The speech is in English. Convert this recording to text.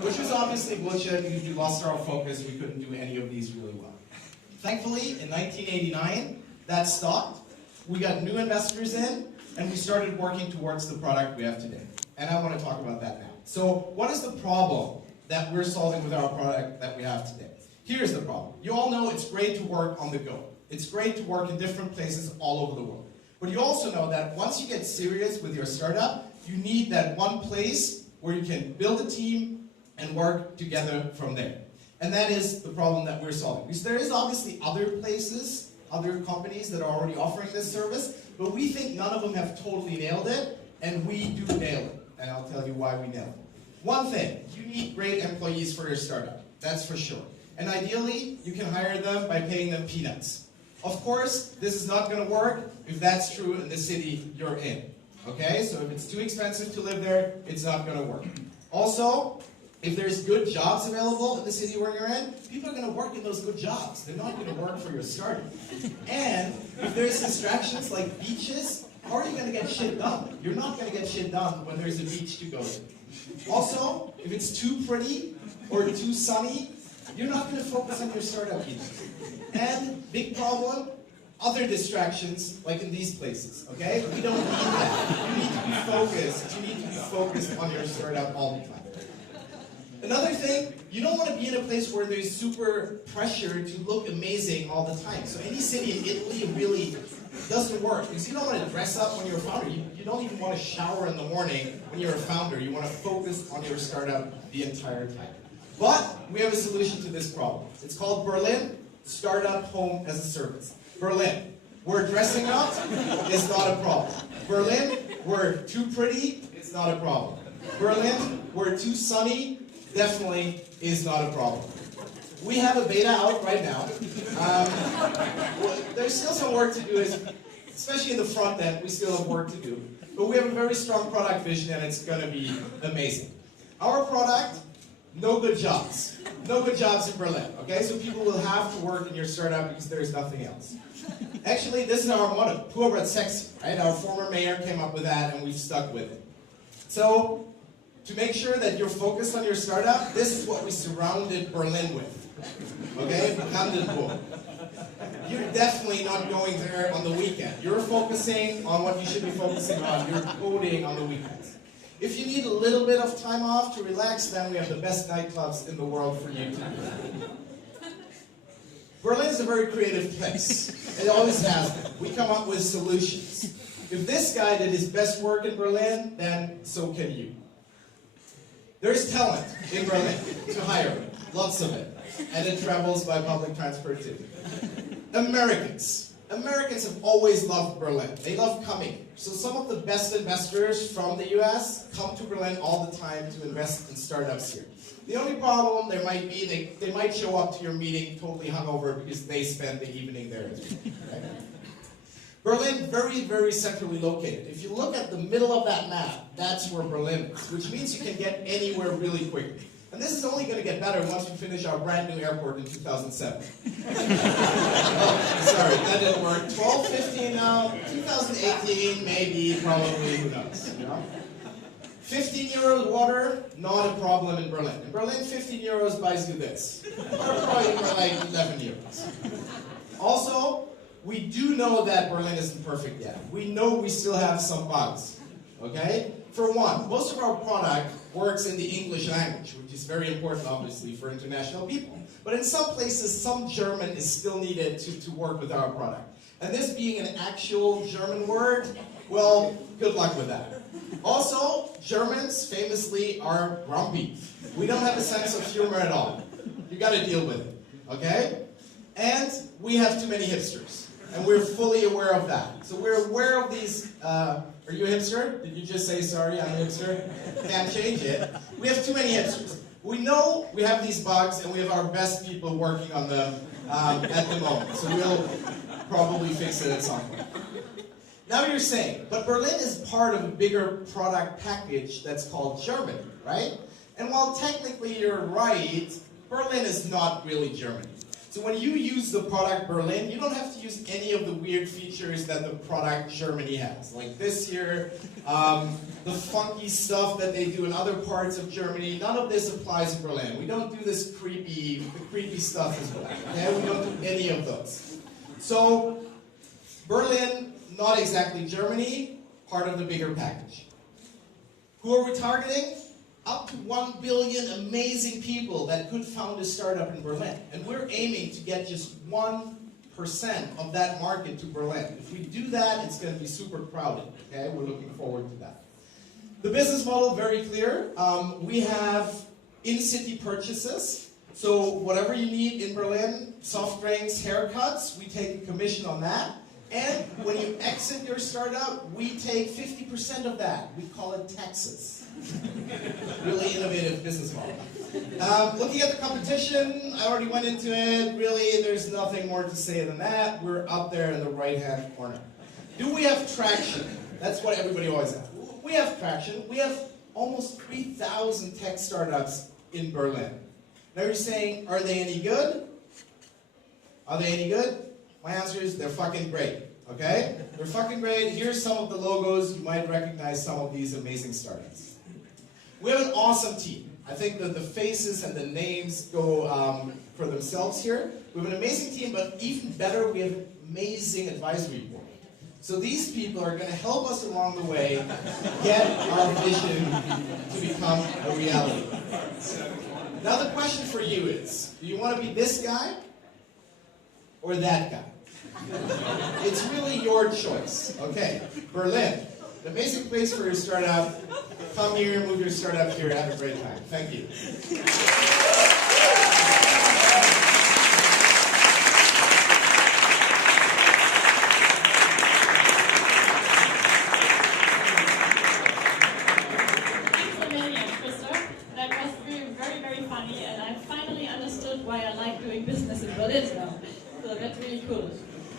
which was obviously bullshit because we lost our focus. We couldn't do any of these really well. Thankfully, in 1989, that stopped. We got new investors in, and we started working towards the product we have today. And I want to talk about that now. So, what is the problem that we're solving with our product that we have today? Here's the problem. You all know it's great to work on the go. It's great to work in different places all over the world. But you also know that once you get serious with your startup, you need that one place where you can build a team and work together from there. And that is the problem that we're solving. Because there is obviously other places, other companies that are already offering this service, but we think none of them have totally nailed it, and we do nail it. And I'll tell you why we nail it. One thing, you need great employees for your startup. That's for sure. And ideally, you can hire them by paying them peanuts. Of course, this is not going to work if that's true in the city you're in. Okay? So if it's too expensive to live there, it's not going to work. Also, if there's good jobs available in the city where you're in, people are going to work in those good jobs. They're not going to work for your startup. And if there's distractions like beaches, how are you going to get shit done? You're not going to get shit done when there's a beach to go to. Also, if it's too pretty or too sunny, you're not going to focus on your startup either. And, big problem, other distractions, like in these places, okay? We don't need that. You need to be focused. You need to be focused on your startup all the time. Another thing, you don't want to be in a place where there's super pressure to look amazing all the time. So any city in Italy really doesn't work, because you don't want to dress up when you're a founder. You don't even want to shower in the morning when you're a founder. You want to focus on your startup the entire time. But we have a solution to this problem. It's called Berlin Startup Home as a Service. Berlin, where dressing up is not a problem. Berlin, where too pretty is not a problem. Berlin, where too sunny definitely is not a problem. We have a beta out right now. There's still some work to do, especially in the front end. We still have work to do. But we have a very strong product vision, and it's going to be amazing. Our product, no good jobs. No good jobs in Berlin, okay? So people will have to work in your startup because there's nothing else. Actually, this is our motto, Pur but sexy, right? Our former mayor came up with that, and we've stuck with it. So, to make sure that you're focused on your startup, this is what we surrounded Berlin with, okay? Brandenburg. You're definitely not going there on the weekend. You're focusing on what you should be focusing on. You're coding on the weekends. If you need a little bit of time off to relax, then we have the best nightclubs in the world for you to do. Berlin is a very creative place. It always has been. We come up with solutions. If this guy did his best work in Berlin, then so can you. There's talent in Berlin to hire, lots of it. And it travels by public transport too. Americans have always loved Berlin. They love coming. So some of the best investors from the US come to Berlin all the time to invest in startups here. The only problem there might be, they might show up to your meeting totally hungover because they spent the evening there as well. Right? Berlin, very, very centrally located. If you look at the middle of that map, that's where Berlin is, which means you can get anywhere really quickly. And this is only going to get better once we finish our brand new airport in 2007. Oh, sorry, that didn't work. 12, 15 now, 2018, maybe, probably, who knows, you know? 15 euros water, not a problem in Berlin. In Berlin, 15 euros buys you this. Or probably for like 11 euros. Also, we do know that Berlin isn't perfect yet. We know we still have some bugs, okay? For one, most of our product works in the English language, which is very important, obviously, for international people. But in some places, some German is still needed to work with our product. And this being an actual German word, well, good luck with that. Also, Germans famously are grumpy. We don't have a sense of humor at all. You gotta deal with it, okay? And we have too many hipsters. And we're fully aware of that. So we're aware of these, are you a hipster? Did you just say, sorry, I'm a hipster? Can't change it. We have too many hipsters. We know we have these bugs, and we have our best people working on them at the moment. So we'll probably fix it at some point. Now you're saying, but Berlin is part of a bigger product package that's called Germany, right? And while technically you're right, Berlin is not really Germany. So when you use the product Berlin, you don't have to use any of the weird features that the product Germany has. Like this here, the funky stuff that they do in other parts of Germany, none of this applies in Berlin. We don't do this creepy stuff as well. Okay? We don't do any of those. So Berlin, not exactly Germany, part of the bigger package. Who are we targeting? Up to 1 billion amazing people that could found a startup in Berlin. And we're aiming to get just 1% of that market to Berlin. If we do that, it's going to be super crowded. Okay, we're looking forward to that. The business model, very clear. We have in-city purchases. So whatever you need in Berlin, soft drinks, haircuts, we take a commission on that. And when you exit your startup, we take 50% of that. We call it taxes. Really innovative business model. Looking at the competition, I already went into it. Really, there's nothing more to say than that. We're up there in the right-hand corner. Do we have traction? That's what everybody always asks. We have traction. We have almost 3,000 tech startups in Berlin. Now you're saying, are they any good? Are they any good? My answer is, they're fucking great. Okay? They're fucking great. Here's some of the logos. You might recognize some of these amazing startups. We have an awesome team. I think that the faces and the names go for themselves here. We have an amazing team, but even better, we have an amazing advisory board. So these people are going to help us along the way get our vision to become a reality. Now the question for you is, do you want to be this guy or that guy? It's really your choice. Okay, Berlin, an amazing place for your startup. Come here, move your startup here, have a great time. Thank you. Thanks a million, Christoph. That was very, very funny, and I finally understood why I like doing business in Berlin now. So that's really cool.